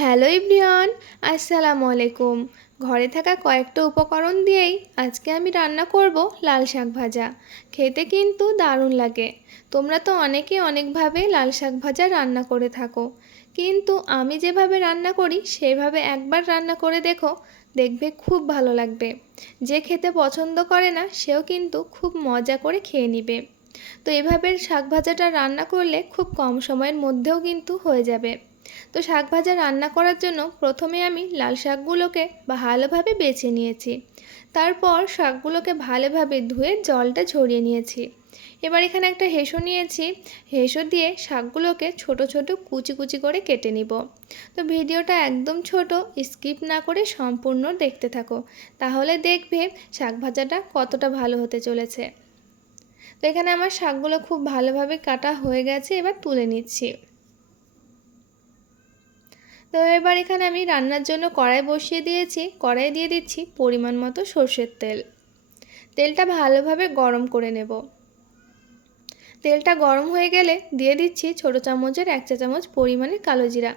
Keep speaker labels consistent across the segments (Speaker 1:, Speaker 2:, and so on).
Speaker 1: Hello ইব্রিয়ন আসসালামু আলাইকুম। ঘরে থাকা কয়েকটা উপকরণ দিয়েই আজকে আমি রান্না করব লাল শাক ভাজা। খেতে কিন্তু দারুণ লাগে। তোমরা তো অনেকে অনেকভাবে লাল শাক ভাজা রান্না করে থাকো। কিন্তু আমি যেভাবে রান্না করি, সেভাবে একবার রান্না করে দেখো, দেখবে খুব ভালো লাগবে। যে খেতে পছন্দ করে না, সেও কিন্তু খুব মজা করে খেয়ে নিবে। তো এভাবে শাক ভাজাটা রান্না করলে খুব কম সময়ের মধ্যেও কিন্তু হয়ে যাবে। তো শাক ভাজা রান্না করার জন্য প্রথমে আমি লাল শাকগুলোকে ভালোভাবে বেছে নিয়েছি। তারপর শাকগুলোকে ভালোভাবে ধুয়ে জলটা ঝরিয়ে নিয়েছি। এবার এখানে একটা হেসো নিয়েছি। হেসো দিয়ে শাকগুলোকে ছোট ছোট কুচি কুচি করে কেটে নিব। তো ভিডিওটা একদম ছোট, স্কিপ না করে সম্পূর্ণ দেখতে থাকো। তাহলে দেখবে শাক ভাজাটা কতটা ভালো হতে চলেছে। তো এখানে আমার শাকগুলো খুব ভালোভাবে কাটা হয়ে গেছে, এবার তুলে নিচ্ছি। তো এবার এখানে আমি রান্নার জন্য কড়াই বসিয়ে দিয়েছি কড়াই দিয়ে দিচ্ছি পরিমাণ মতো সর্ষের তেল। তেলটা ভালোভাবে গরম করে নেব। তেলটা গরম হয়ে গেলে দিয়ে দিচ্ছি ছোট চামচের এক চা চামচ পরিমাণে কালো জিরা।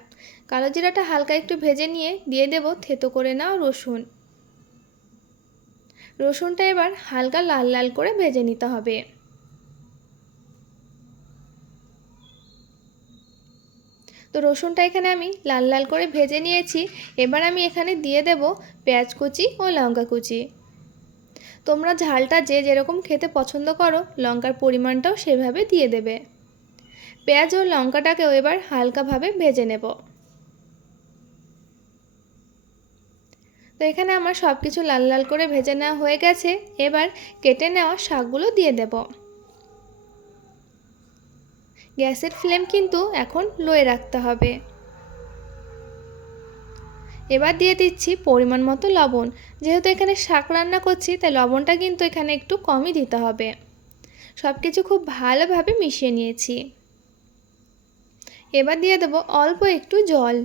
Speaker 1: কালো জিরাটা হালকা একটু ভেজে নিয়ে দিয়ে দেব থেতো করে নাও রসুন। রসুনটা এবার হালকা লাল লাল করে ভেজে নিতে হবে। তো রসুনটা এখানে আমি লাল লাল করে ভেজে নিয়েছি। এবার আমি এখানে দিয়ে দেব পেঁয়াজ কুচি ও লঙ্কা কুচি। তোমরা ঝালটা যে যেরকম খেতে পছন্দ করো, লঙ্কার পরিমাণটাও সেভাবে দিয়ে দেবে। পেঁয়াজ ও লঙ্কাটাকেও এবার হালকাভাবে ভেজে নেব। তো এখানে আমার সব কিছু লাল লাল করে ভেজে নেওয়া হয়ে গেছে। এবার কেটে নেওয়া শাকগুলো দিয়ে দেবো। গ্যাসের ফ্লেম কিন্তু এখন লোয়ে রাখতে হবে। এবার দিয়ে দিচ্ছি পরিমাণ মতো লবণ। যেহেতু এখানে শাক রান্না করছি, তাই লবণটা কিন্তু এখানে একটু কমই দিতে হবে। সব কিছু খুব ভালোভাবে মিশিয়ে নিয়েছি। এবার দিয়ে দেবো অল্প একটু জল।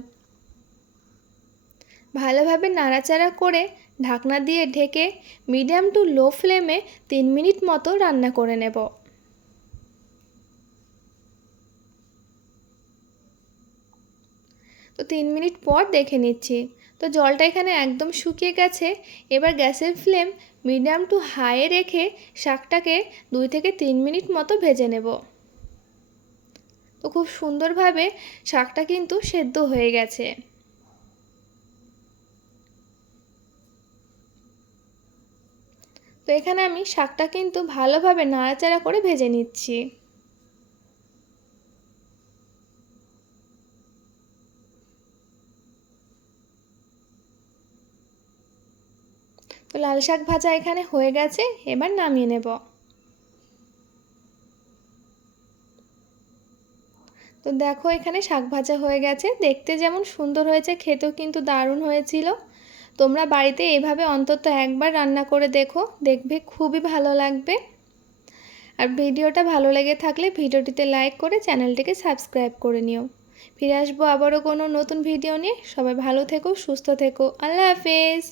Speaker 1: ভালোভাবে নাড়াচাড়া করে ঢাকনা দিয়ে ঢেকে মিডিয়াম টু লো ফ্লেমে তিন মিনিট মতো রান্না করে নেব। তো তিন মিনিট পর দেখে নিচ্ছি। তো জলটা এখানে একদম শুকিয়ে গেছে। এবার গ্যাসের ফ্লেম মিডিয়াম টু হাইয়ে রেখে শাকটাকে দুই থেকে তিন মিনিট মতো ভেজে নেব। তো খুব সুন্দরভাবে শাকটা কিন্তু সেদ্ধ হয়ে গেছে। তো এখানে আমি শাকটা কিন্তু ভালোভাবে নাড়াচাড়া করে ভেজে নিচ্ছি। তো লাল শাক ভাজা এখানে হয়ে গেছে, এবার নামিয়ে নেব। তো দেখো এখানে শাক ভাজা হয়ে গেছে, দেখতে যেমন সুন্দর হয়েছে, খেতেও কিন্তু দারুণ হয়েছিল। তোমরা বাড়িতে এভাবে অন্তত একবার রান্না করে দেখো, দেখবে খুবই ভালো লাগবে। আর ভিডিওটা ভালো লেগে থাকলে ভিডিওটিতে লাইক করে চ্যানেলটিকে সাবস্ক্রাইব করে নিও। ফিরে আসব আবারও কোনো নতুন ভিডিও নিয়ে, সবাই ভালো থেকো, সুস্থ থেকো, আল্লাহ হাফেজ।